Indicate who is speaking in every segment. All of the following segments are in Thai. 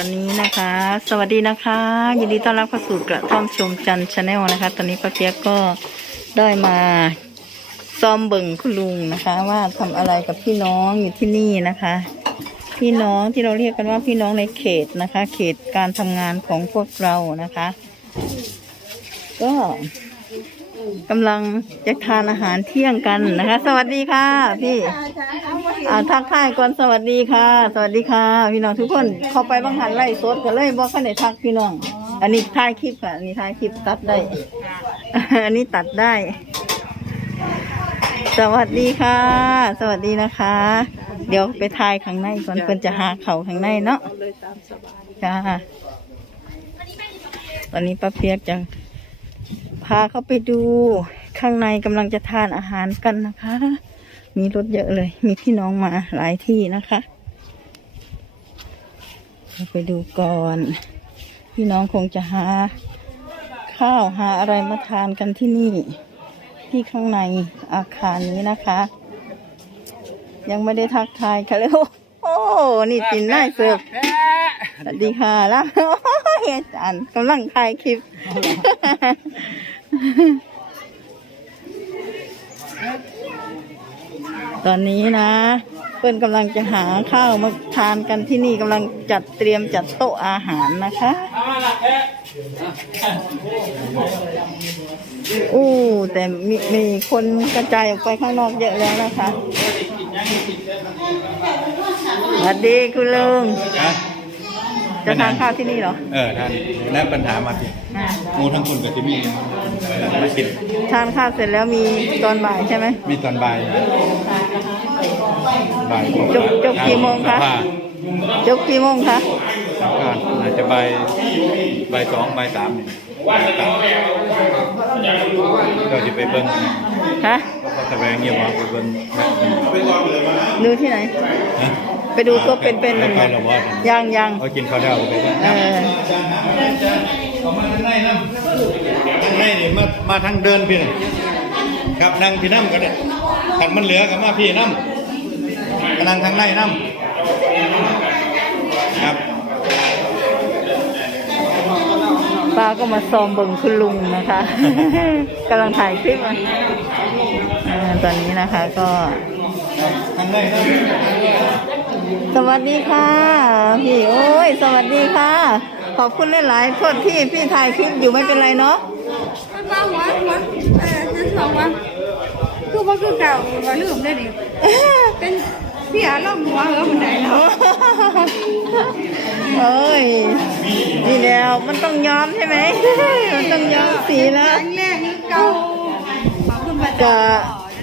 Speaker 1: ตอนนี้นะคะ สวัสดีนะคะ ยินดีต้อนรับเข้าสู่กระท่อมชมจันชาแนลนะคะ ตอนนี้ป้าเปียกก็ได้มาซ้อมเบิ่งคุณลุงนะคะ ว่าทำอะไรกับพี่น้องอยู่ที่นี่นะคะ พี่น้องที่เราเรียกกันว่าพี่น้องในเขตนะคะ เขตการทำงานของพวกเรานะคะ ก็กำลังจะทานอาหารเที่ยงกันนะคะ สวัสดีค่ะพี่ อ่าทักทายก่อนสวัสดีค่ะ สวัสดีค่ะ พี่น้องทุกคนเข้าไปบางหันไล่สดกันเลยบอกขันไหนทักพี่น้อง อันนี้ถ่ายคลิปค่ะอันนี้ถ่ายคลิปตัดได้ อันนี้ตัดได้ สวัสดีค่ะ สวัสดีนะคะ เดี๋ยวไปถ่ายข้างในก่อนเพิ่นจะหาเขาข้างในเนาะจ้าตอนนี้ป้าเพียกจะพาเขาไปดูข้างในกำลังจะทานอาหารกันนะคะ มีรถเยอะเลย มีพี่น้องมาหลายที่นะคะเราไปดูก่อน พี่น้องคงจะหา ข้าวหาอะไรมาทานกันที่นี่ ที่ข้างในอาคารนี้นะคะ ยังไม่ได้ทักทายค่ะเลยโอ้นี่จินน่าเสิร์ฟสวัสดีค่ะแล้วโอ้ยอาจารย์กำลังถ่ายคลิป ตอนนี้นะ เพื่อนกำลังจะหาข้าวมาทานกันที่นี่กำลังจัดเตรียมจัดโต๊ะอาหารนะคะอู้แต่มีมีคนกระจายออกไปข้างนอกเยอะแล้วนะคะสวัสดีคุณลุง
Speaker 2: ฮะ
Speaker 1: จะทานข้าวที่นี่เหรอ
Speaker 2: เออท่านแล้วปัญหามาสิ
Speaker 1: อ่า
Speaker 2: งูทั้งคุณกับที่มีมากิน
Speaker 1: ทานข้าวเสร็จแล้วมีตอนบ่ายใช่ไหม
Speaker 2: มีตอนบ่าย บ่าย
Speaker 1: จบจบกี่โมงคะ
Speaker 2: สัภาษณ์
Speaker 1: จบกี่โมงคะ
Speaker 2: สัมภาษณ์อาจจะบ่ายบ่ายสองบ่ายสามเนี่ยก็จะไปเบิ้ง
Speaker 1: ฮะ
Speaker 2: ก็แสดงเงียบว่าไปเบิ้ง
Speaker 1: ดูที่ไหน
Speaker 2: นะ
Speaker 1: ไปดูตัวเป็นๆมัน
Speaker 2: ไป
Speaker 1: ไหม
Speaker 2: หรอว่า
Speaker 1: ยังยัง
Speaker 2: เขากินข้าวดาวไป
Speaker 1: เออ
Speaker 2: เอามาทางในน้ำทางในนี่มามาทางเดินพี่นี่ครับนั่งพี่น้ำก็ได้ขันมันเหลือกับมาพี่น้ำ ก็นั่งทางในน้ำครับ
Speaker 1: ป้าก็มาซ้อมเบิ่งคุณลุงนะคะกำลังถ่ายคลิปอะเออตอนนี้นะคะก็
Speaker 2: ทางในน้ำ
Speaker 1: สวัสดีค่ะพี่โอ้ย สวัสดีค่ะ ขอบคุณหลายๆโทษที่พี่ถ่ายคลิปอยู่ไม่เป็นไรเนาะ
Speaker 3: มันว่าหัวหัวเออจะสองว่าคือว่าคือเก่าว่าลืมได้ดิเป็น พี่อาล่องหัวเหรอมันไหนเนาะ
Speaker 1: เอ้ยนี่แล้วมันต้องย้อมใช่ไหมมันต้องย้อมสีแล้ว
Speaker 3: แข็งแรงคือเก่าขอบคุณพระ
Speaker 1: จะ
Speaker 3: เจ้า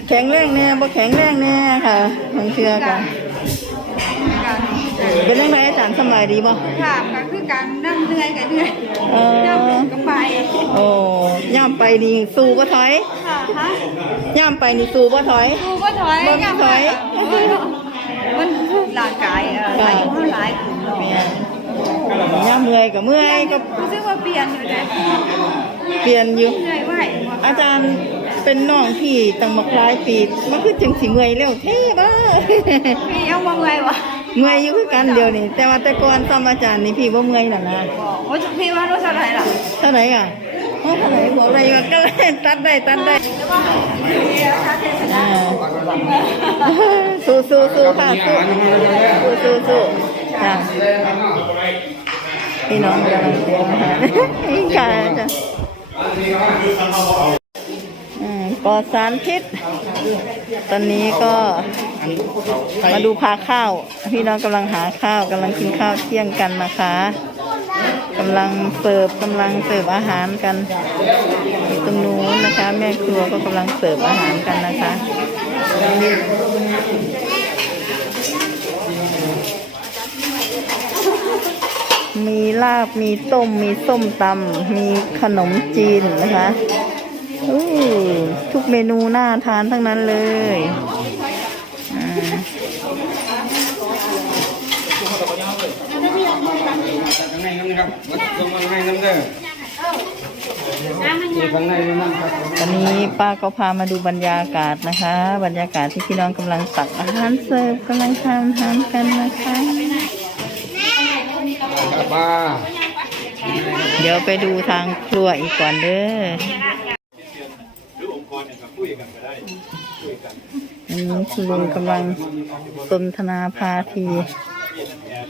Speaker 1: แข็งแรงแน่บ่แข็งแรงแน่ค่ะบางเชื่อกันเป็นยังไงอาจารย์สำบายดีบ่
Speaker 3: ค่ะก็คือการนั่งเหนื่อยกันเหนื่อย
Speaker 1: เออ
Speaker 3: นั่งเป็นก็ไป
Speaker 1: โอ้ย่ามไปนี่สู้บ่ถอย
Speaker 3: ค่ะฮะ
Speaker 1: ย่ามไปนี่สู้บ่ถอย
Speaker 3: กูก็ถอย
Speaker 1: บ่มีถอย
Speaker 3: มันร่างกายเอออายุเท่าหลายขึ้นเนาะ
Speaker 1: ย่ามเมื่อยก็เมื่อยก็
Speaker 3: รู้สึกว่าเปลี่ยนอยู่เลย
Speaker 1: เปลี่ยนอยู่
Speaker 3: เหนื่อยไหว
Speaker 1: อาจารย์เป็นน้องที่ตั้งมาหลายปีมันคือจังสิเมื่อยเร็วเท่บ้า
Speaker 3: พี่เอามาไงวะ
Speaker 1: เมื่อยอยู่คือกันเดียวนี่แต่ว่าแต่ก่อนซ้ำอาจารย์นี่พี่บ่เมื่อยน่ะนะ
Speaker 3: บอกว่าพี่ว่ารู้เท่าไหร่ล่ะ
Speaker 1: เท่าไหร่อะ โอ้เท่าไหร่หัวอะไรวะก็เลยตัดได้ตัดได้สู้สู้สู้ค่ะสู้สู้สู้สู้จ้ะพี่น้องกำลังเตรียมอาหารค่ะจ้ะอืมปลอดสารพิษ ตอนนี้ก็มาดูพาข้าว พี่น้องกำลังหาข้าวกำลังกินข้าวเที่ยงกันนะคะำลังเสิร์ฟกำลังเสิร์ฟอาหารกันอยู่ตรงนู้นนะคะ แม่ครัวก็กำลังเสิร์ฟอาหารกันนะคะมีลาบ มีต้ม มีส้มตำ มีขนมจีนนะคะทุกเมนูน่าทานทั้งนั้นเลยอ่า
Speaker 4: ข้างในน้ำนะครับ ลงมาข้างในน้ำเด้อมีข้างในน้ำครับ
Speaker 1: ตอนนี้ป้าก็พามาดูบรรยากาศนะคะ บรรยากาศที่พี่น้องกำลังตักอาหารเสิร์ฟกำลังทานอาหารกันนะคะ
Speaker 4: ปลา
Speaker 1: เดี๋ยวไปดูทางครัวอีกก่อนเด้อ
Speaker 2: หรือองค์กรเนี่ยกับคุยกันก็ได้คุยกัน
Speaker 1: อันนี้คุณลุงกำลังสนทนาพาทีแล้ว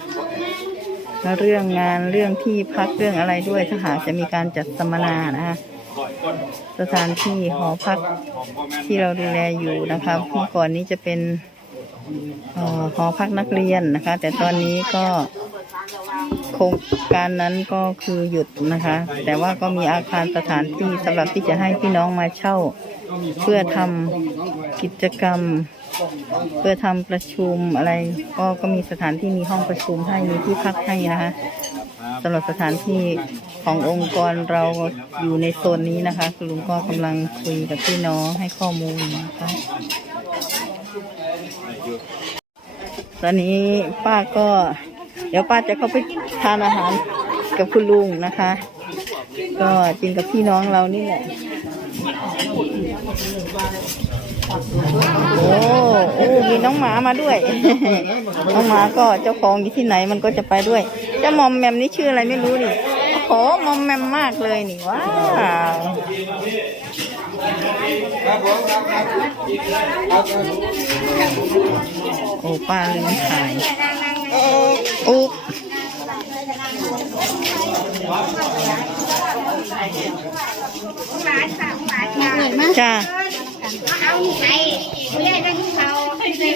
Speaker 1: เรื่องงานเรื่องที่พักเรื่องอะไรด้วยถ้าหากจะมีการจัดสัมมนานะคะสถานที่หอพักที่เราดูแลอยู่นะคะเมื่อก่อนนี้จะเป็นออหอพักนักเรียนนะคะ แต่ตอนนี้ก็โครงการนั้นก็คือหยุดนะคะ แต่ว่าก็มีอาคารสถานที่สำหรับที่จะให้พี่น้องมาเช่า เพื่อทำกิจกรรม เพื่อทำประชุมอะไร ก็ก็มีสถานที่มีห้องประชุมให้มีที่พักให้นะคะสำหรับสถานที่ขององค์กรเราอยู่ในโซนนี้นะคะ คุณลุงก็กำลังคุยกับพี่น้องให้ข้อมูลนะคะตอนนี้ป้าก็ เดี๋ยวป้าจะเข้าไปทานอาหารกับคุณลุงนะคะ ก็กินกับพี่น้องเรานี่แหละโอ้โอ้มี น้องหมามาด้วย น้องหมาก็เจ้าของอยู่ที่ไหนมันก็จะไปด้วย เจ้ามอมแมมนี่ชื่ออะไรไม่รู้นี่โอ้โหมอมแมมมากเลยนี่ว้าว
Speaker 4: ครับผมครับครับครับ
Speaker 1: โอ้ป้าลืมถ่ายอุ๊บจ้า
Speaker 3: เอาไปไม่ได้ทั้งเขาไปยกมื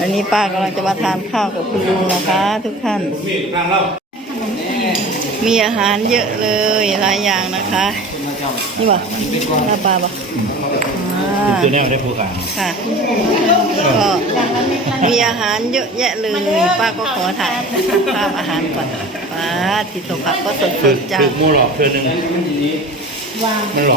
Speaker 3: อั
Speaker 1: นนี้ป้ากำลังจะมาทานข้าวกับคุณลุงนะคะ ทุกท่าน
Speaker 2: มี
Speaker 1: อาหารเยอะเลยหลายอย่างนะคะ นี่บ่ลาปลาบ่ อ่า
Speaker 2: ตัวแนวได้ผู้การ
Speaker 1: ค่ะก็มีอาหารเยอะแยะเลยป้าก็ขอถ่ายภาพอาหารก่อนป้าที่โตผักก็ส
Speaker 2: คือ
Speaker 1: ดๆจ้า
Speaker 2: คือมูหลอกเธอหนึ่งมันหลอก